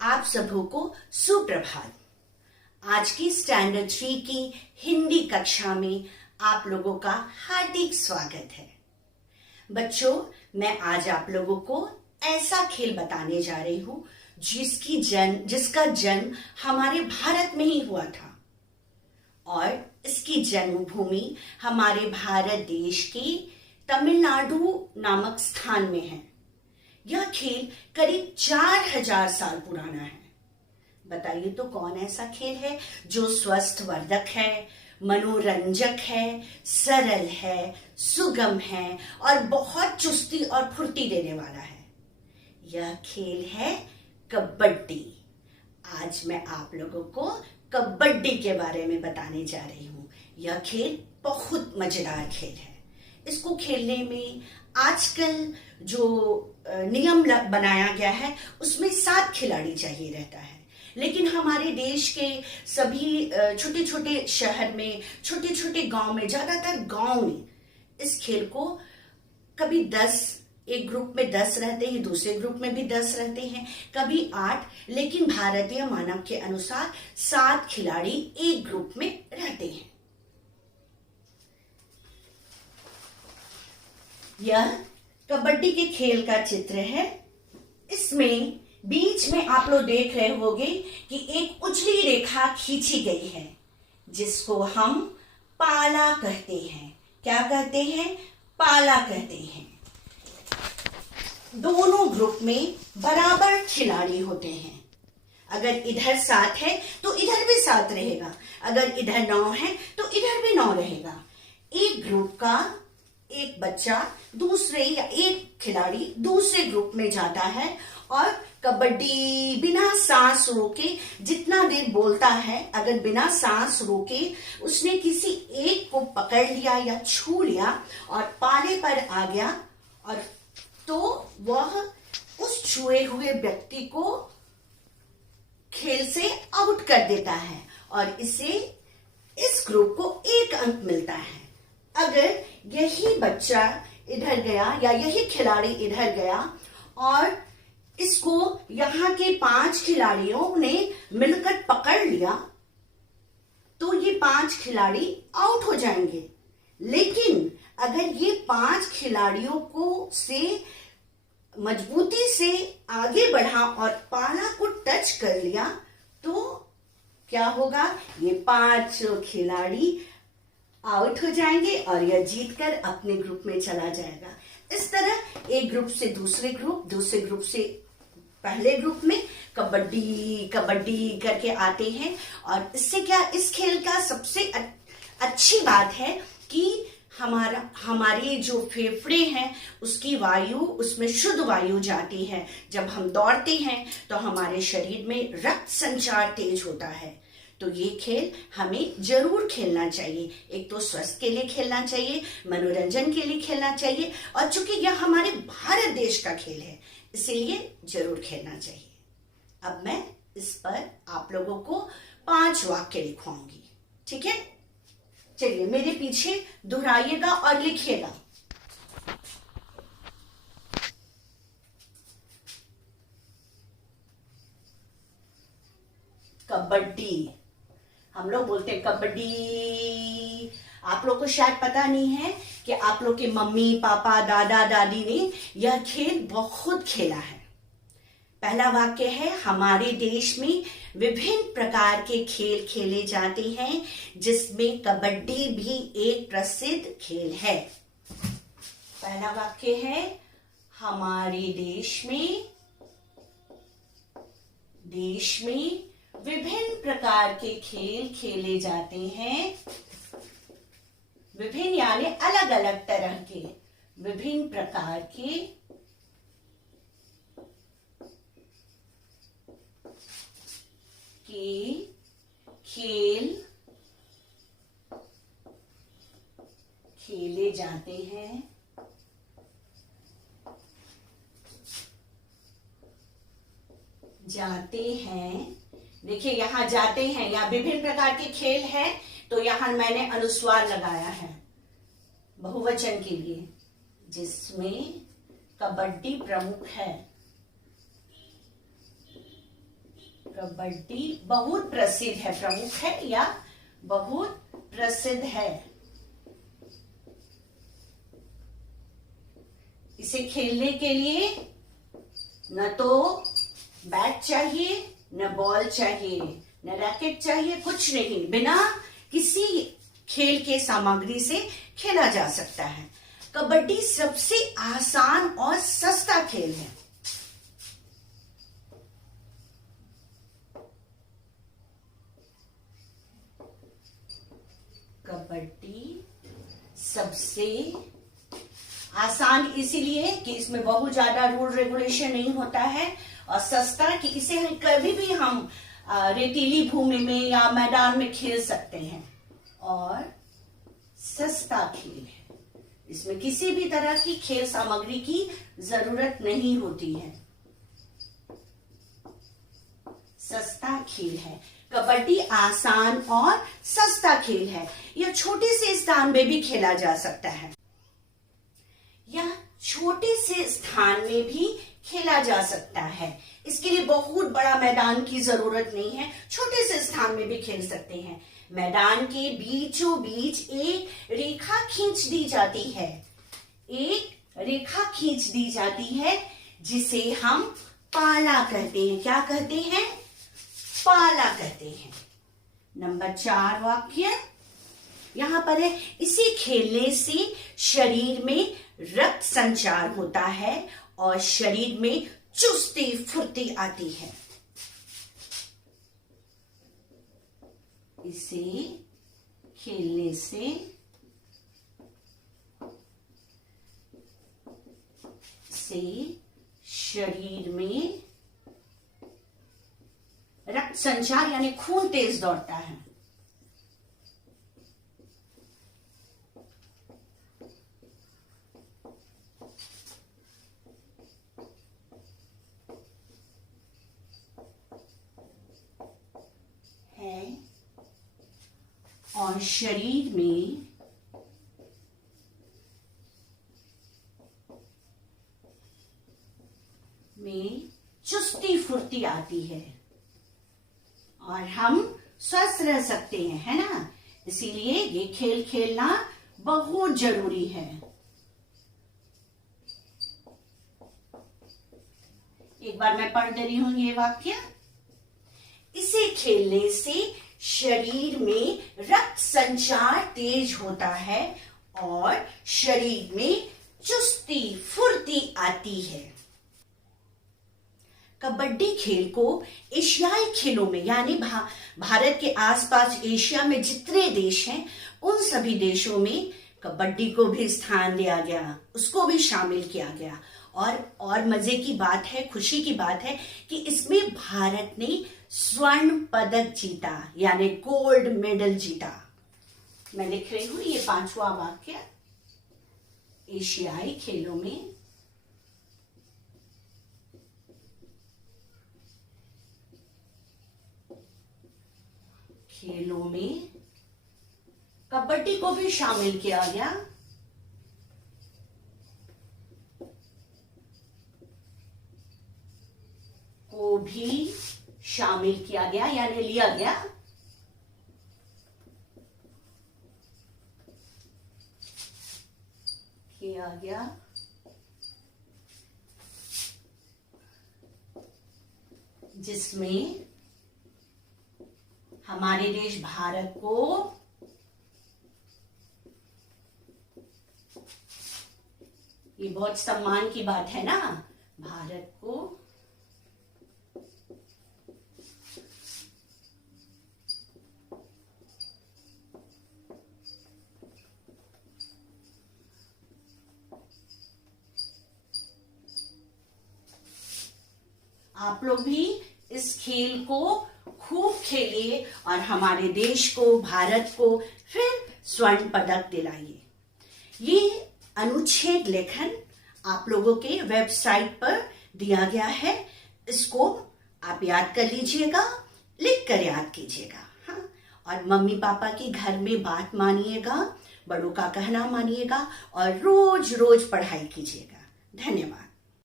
आप सबों को सुप्रभात। आज की स्टैंडर्ड 3 की हिंदी कक्षा में आप लोगों का हार्दिक स्वागत है। बच्चों, मैं आज आप लोगों को ऐसा खेल बताने जा रही हूं जिसका जन्म हमारे भारत में ही हुआ था और इसकी जन्मभूमि हमारे भारत देश के तमिलनाडु नामक स्थान में है। यह खेल करीब 4000 साल पुराना है। बताइए तो कौन ऐसा खेल है जो स्वस्थवर्धक है, मनोरंजक है, सरल है, सुगम है और बहुत चुस्ती और फुर्ती देने वाला है। यह खेल है कबड्डी। आज मैं आप लोगों को कबड्डी के बारे में बताने जा रही हूँ। यह खेल बहुत मजेदार खेल है। इसको खेलने में आजकल जो नियम बनाया गया है उसमें 7 खिलाड़ी चाहिए रहता है, लेकिन हमारे देश के सभी छोटे छोटे शहर में, छोटे छोटे गांव में, ज्यादातर गांव में इस खेल को कभी 10, एक ग्रुप में 10 रहते हैं, दूसरे ग्रुप में भी 10 रहते हैं, कभी 8, लेकिन भारतीय मानक के अनुसार 7 खिलाड़ी एक ग्रुप में रहते हैं। यह कबड्डी के खेल का चित्र है। इसमें बीच में आप लोग देख रहे होंगे कि एक उजली रेखा खींची गई है जिसको हम पाला कहते हैं। क्या कहते हैं? पाला कहते हैं। दोनों ग्रुप में बराबर खिलाड़ी होते हैं। अगर इधर 7 है तो इधर भी 7 रहेगा, अगर इधर 9 है तो इधर भी 9 रहेगा। एक ग्रुप का एक बच्चा दूसरे या एक खिलाड़ी दूसरे ग्रुप में जाता है और कबड्डी बिना सांस रोके जितना देर बोलता है, अगर बिना सांस रोके उसने किसी एक को पकड़ लिया या छू लिया और पाले पर आ गया और तो वह उस छुए हुए व्यक्ति को खेल से आउट कर देता है और इसे इस ग्रुप को 1 अंक मिलता है। अगर यही बच्चा इधर गया या यही खिलाड़ी इधर गया और इसको यहाँ के 5 खिलाड़ियों ने मिलकर पकड़ लिया तो ये 5 खिलाड़ी आउट हो जाएंगे। लेकिन अगर ये 5 खिलाड़ियों को से मजबूती से आगे बढ़ा और पाला को टच कर लिया तो क्या होगा? ये 5 खिलाड़ी आउट हो जाएंगे और यह जीतकर अपने ग्रुप में चला जाएगा। इस तरह एक ग्रुप से दूसरे ग्रुप, दूसरे ग्रुप से पहले ग्रुप में कबड्डी कबड्डी करके आते हैं। और इससे क्या, इस खेल का सबसे अच्छी बात है कि हमारी जो फेफड़े हैं उसकी वायु, उसमें शुद्ध वायु जाती है। जब हम दौड़ते हैं तो हमारे शरीर में रक्त संचार तेज होता है। तो ये खेल हमें जरूर खेलना चाहिए। एक तो स्वास्थ्य के लिए खेलना चाहिए, मनोरंजन के लिए खेलना चाहिए और चूंकि यह हमारे भारत देश का खेल है इसलिए जरूर खेलना चाहिए। अब मैं इस पर आप लोगों को 5 वाक्य लिखवाऊंगी, ठीक है? चलिए मेरे पीछे दोहराइएगा और लिखिएगा। कबड्डी, हम लोग बोलते हैं कबड्डी। आप लोग को शायद पता नहीं है कि आप लोग के मम्मी पापा दादा दादी ने यह खेल बहुत खेला है। पहला वाक्य है, हमारे देश में विभिन्न प्रकार के खेल खेले जाते हैं जिसमें कबड्डी भी एक प्रसिद्ध खेल है। पहला वाक्य है, हमारे देश में विभिन्न प्रकार के खेल खेले जाते हैं। विभिन्न यानी अलग अलग तरह के, विभिन्न प्रकार के खेल खेले जाते हैं। देखिए यहाँ जाते हैं या विभिन्न प्रकार के खेल है तो यहाँ मैंने अनुस्वार लगाया है बहुवचन के लिए, जिसमें कबड्डी प्रमुख है। कबड्डी बहुत प्रसिद्ध है, प्रमुख है या बहुत प्रसिद्ध है। इसे खेलने के लिए न तो बैट चाहिए, न बॉल चाहिए, न रैकेट चाहिए, कुछ नहीं, बिना किसी खेल के सामग्री से खेला जा सकता है। कबड्डी सबसे आसान और सस्ता खेल है। कबड्डी सबसे आसान इसीलिए कि इसमें बहुत ज्यादा रूल रेगुलेशन नहीं होता है, और सस्ता कि इसे हम कभी भी हम रेतीली भूमि में या मैदान में खेल सकते हैं, और सस्ता खेल है। इसमें किसी भी तरह की खेल सामग्री की जरूरत नहीं होती है। सस्ता खेल है। कबड्डी आसान और सस्ता खेल है। यह छोटे से स्थान में भी खेला जा सकता है। यह छोटे से स्थान में भी खेला जा सकता है। इसके लिए बहुत बड़ा मैदान की जरूरत नहीं है, छोटे से स्थान में भी खेल सकते हैं। मैदान के बीचों बीच एक रेखा खींच दी जाती है, एक रेखा खींच दी जाती है जिसे हम पाला कहते हैं। क्या कहते हैं? पाला कहते हैं। नंबर 4 वाक्य यहां पर है, इसे खेलने से शरीर में रक्त संचार होता है और शरीर में चुस्ती फुर्ती आती है। इसे खेलने से शरीर में रक्त संचार यानी खून तेज दौड़ता है। और शरीर में चुस्ती फुर्ती आती है और हम स्वस्थ रह सकते हैं, है ना। इसीलिए ये खेल खेलना बहुत जरूरी है। एक बार मैं पढ़ दे रही हूं ये वाक्य। इसे खेलने से शरीर में रक्त संचार तेज होता है और शरीर में चुस्ती फुर्ती आती है। कबड्डी खेल को एशियाई खेलों में यानी भारत के आसपास एशिया में जितने देश हैं उन सभी देशों में कबड्डी को भी स्थान दिया गया, उसको भी शामिल किया गया। और मजे की बात है, खुशी की बात है कि इसमें भारत ने स्वर्ण पदक जीता, यानी गोल्ड मेडल जीता। मैं लिख रही हूं ये 5वां वाक्य। एशियाई खेलों में कबड्डी को भी शामिल किया गया। को भी शामिल किया गया यानी लिया गया। जिसमें हमारे देश भारत को ये बहुत सम्मान की बात है ना, भारत को आप लोग भी इस खेल को खूब खेलिए और हमारे देश को, भारत को फिर स्वर्ण पदक दिलाइए। ये अनुच्छेद लेखन आप लोगों के वेबसाइट पर दिया गया है, इसको आप याद कर लीजिएगा, लिख कर याद कीजिएगा। हाँ, और मम्मी पापा की घर में बात मानिएगा, बड़ों का कहना मानिएगा और रोज रोज पढ़ाई कीजिएगा। धन्यवाद।